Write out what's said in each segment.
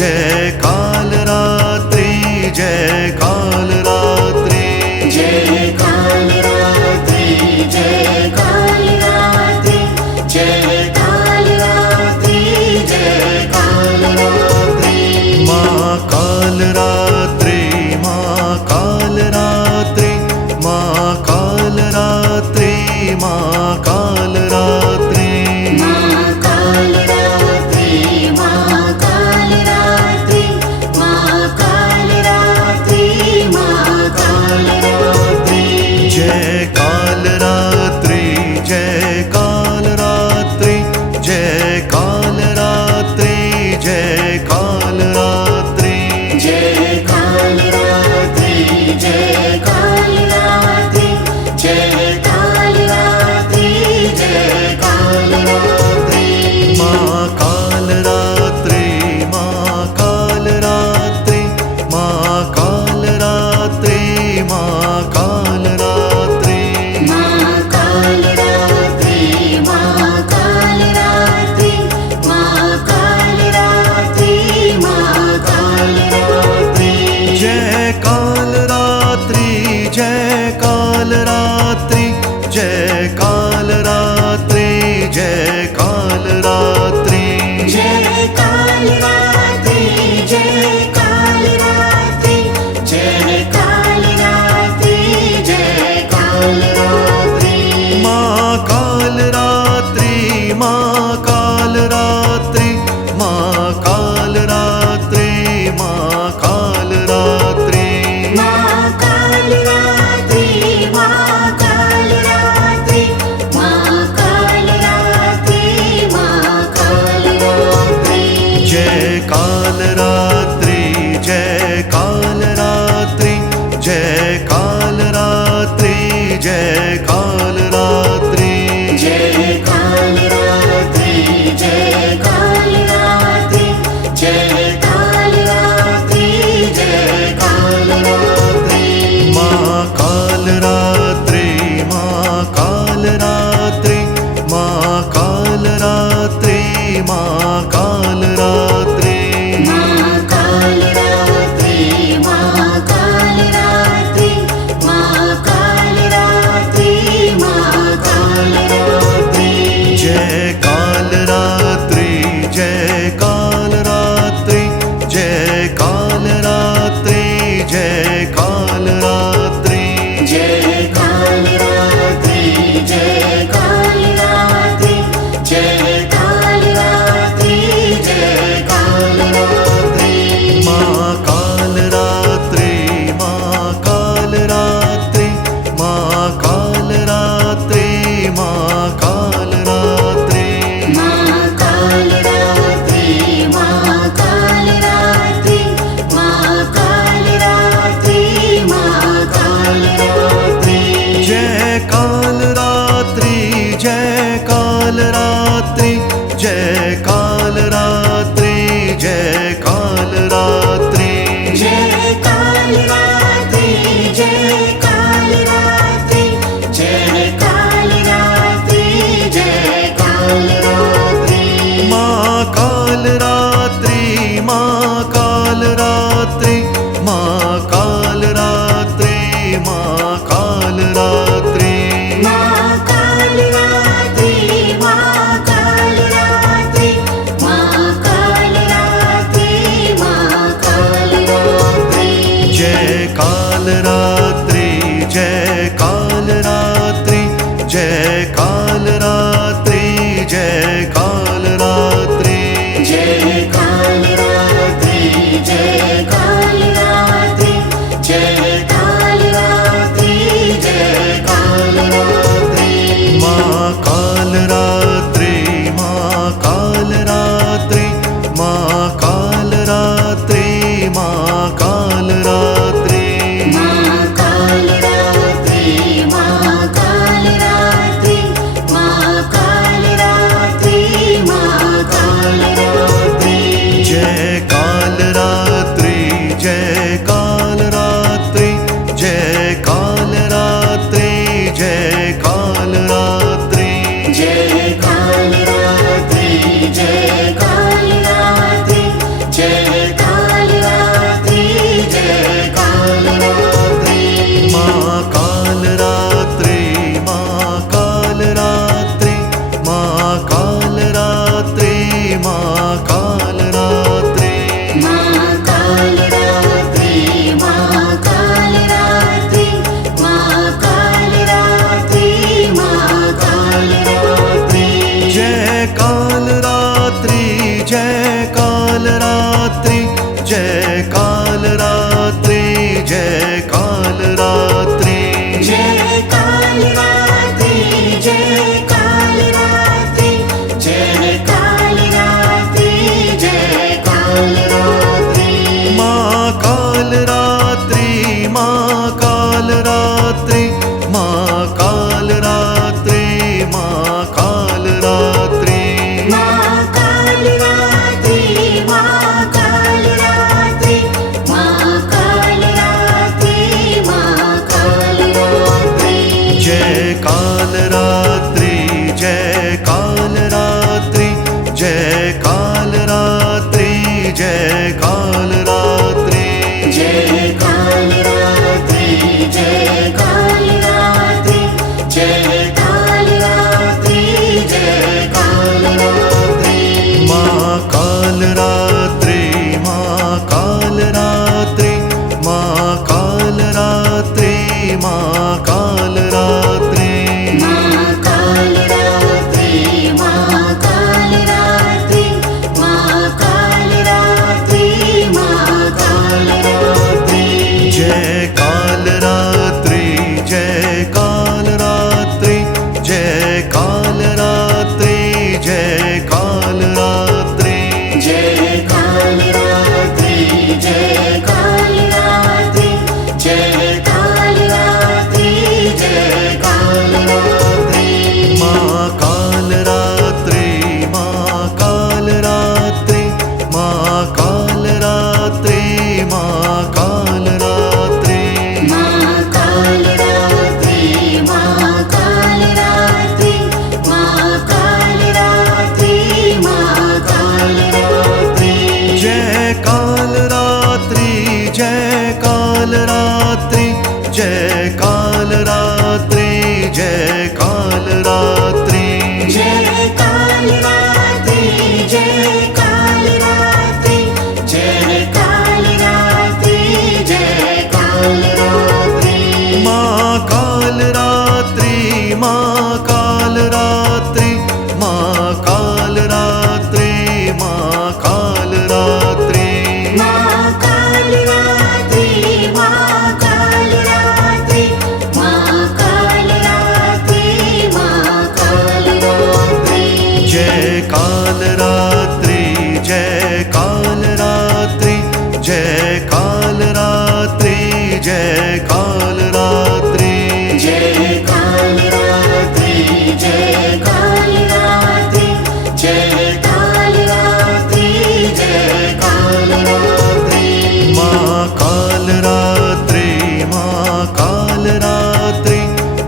जय काल रात्रि जय काल रात्रि जय काल रात्रि जय काल रात्रि जय काल रात्रि जय काल रात्रि माँ काल रात्रि माँ काल रात्रि माँ काल रात्रि माँ काल रात्रि माँ काल रात्रि माँ काल रात्रि माँ काल रात्रि माँ काल रात्रि जय काल रात्रि जय काल रात्रि जय काल रात्रि जय काल रात्रि जय काल रात्रि जय काल रात्रि जय काल रात्रि जय काल रात्रि माँ काल रात्रि माँ काल रात्रि माँ काल रात्रि माँ काल रात्रि माँ काल रात्रि माँ काल रात्रि माँ काल रात्रि माँ काल रात्रि जय काल रात्रि जय काल रात्रि जय काल रात्रि जय काल रात्रि जय काल रात्रि जय काल रात्रि जय काल रात्रि जय काल रात्रि माँ काल रात्रि माँ काल रात्रि माँ काल रात्रि माँ काल रात्रि माँ काल रात्रि माँ काल रात्रि माँ काल रात्रि माँ काल रात्रि जय काल रात्रि जय काल रात्रि जय काल रात्रि जय काल रात्रि जय काल रात्रि जय काल रात्रि जय काल रात्रि जय काल रात्रि माँ काल रात्रि माँ काल रात्रि माँ काल रात्रि माँ काल रात्रि माँ काल रात्रि माँ काल रात्रि माँ काल रात्रि माँ काल रात्रि जय काल रात्रि जय काल रात्रि जय काल रात्रि जय काल रात्रि जय काल रात्रि जय काल रात्रि जय काल रात्रि जय काल रात्रि माँ काल रात्रि माँ काल रात्रि माँ काल रात्रि माँ काल रात्रि माँ काल रात्रि माँ काल रात्रि माँ काल रात्रि माँ काल रात्रि जय काल रात्रि जय काल रात्रि जय काल रात्रि जय काल रात्रि जय काल रात्रि जय काल रात्रि जय काल रात्रि जय काल रात्रि माँ काल रात्रि माँ काल रात्रि माँ काल रात्रि माँ काल रात्रि माँ काल रात्रि माँ काल रात्रि माँ काल रात्रि माँ काल रात्रि जय काल रात्रि जय काल रात्रि जय काल रात्रि जय काल रात्रि जय काल रात्रि काल रात्रि जय काल रात्रि जय काल रात्रि जय काल रात्रि जय काल रात्रि जय काल रात्रि जय काल रात्रि जय काल रात्रि माँ काल रात्रि माँ काल रात्रि माँ काल रात्रि माँ काल रात्रि माँ काल रात्रि माँ काल रात्रि माँ काल रात्रि माँ काल रात्रि जय काल रात्रि जय काल रात्रि जय काल रात्रि जय काल रात्रि जय काल रात्रि जय काल रात्रि जय काल रात्रि जय काल रात्रि माँ काल रात्रि माँ काल रात्रि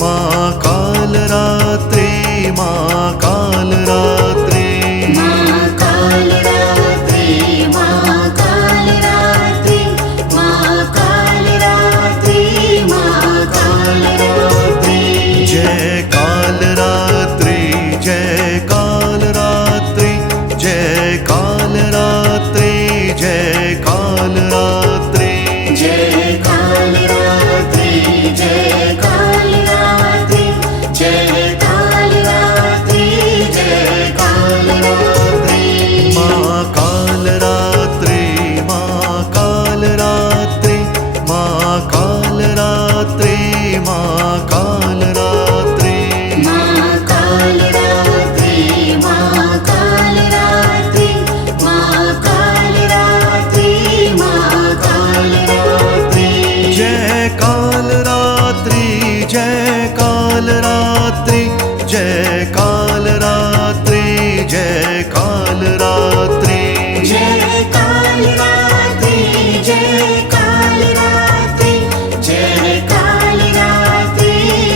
माँ काल रात्रि माँ काल रात्रि माँ काल रात्रि माँ काल रात्रि माँ काल रात्रि माँ काल रात्रि जय काल रात्रि जय काल रात्रि जय काल रात्रि जय काल रात्रि जय काल रात्रि जय काल रात्रि जय काल रात्रि जय काल रात्रि माँ काल रात्रि माँ काल रात्रि माँ काल रात्रि माँ काल रात्रि माँ काल रात्रि माँ काल रात्रि माँ काल रात्रि माँ काल रात्रि जय काल रात्रि जय काल रात्रि जय काल रात्रि जय काल रात्रि जय काल रात्रि जय काल रात्रि जय काल रात्रि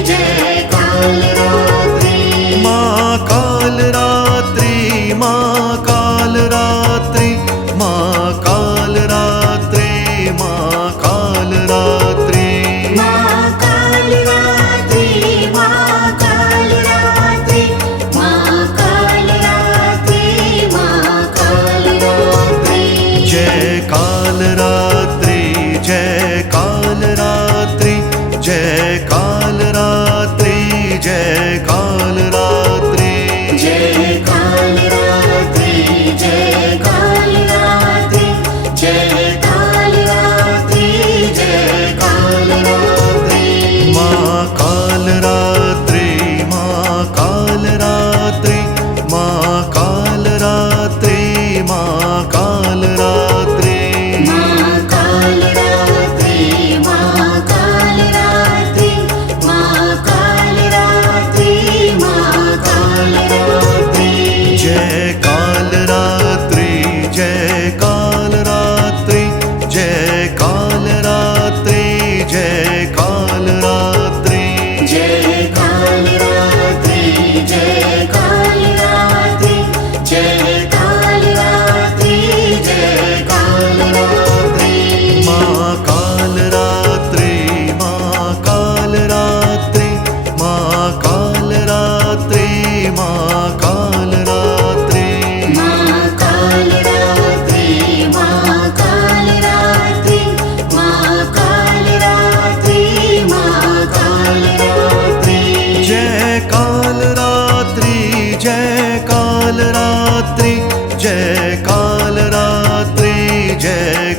जय काल रात्रि माँ काल रात्रि माँ काल रात्रि माँ काल रात्रि माँ काल रात्रि माँ काल रात्रि माँ काल रात्रि माँ काल रात्रि माँ काल रात्रि जय काल रात्रि जय काल रात्रि जय काल रात्रि जय काल रात्रि जय काल रात्रि जय काल रात्रि जय काल रात्रि जय काल रात्रि माँ काल रात्रि माँ काल रात्रि माँ काल रात्रि माँ काल रात्रि माँ काल रात्रि माँ काल रात्रि माँ काल रात्रि माँ काल रात्रि जय काल रात्रि जय काल रात्रि जय काल रात्रि जय काल रात्रि जय काल रात्रि जय काल रात्रि जय काल रात्रि जय काल रात्रि माँ काल रात्रि माँ काल रात्रि माँ काल रात्रि माँ काल रात्रि माँ काल रात्रि माँ काल रात्रि माँ काल रात्रि माँ काल रात्रि जय काल रात्रि जय काल रात्रि जय काल रात्रि जय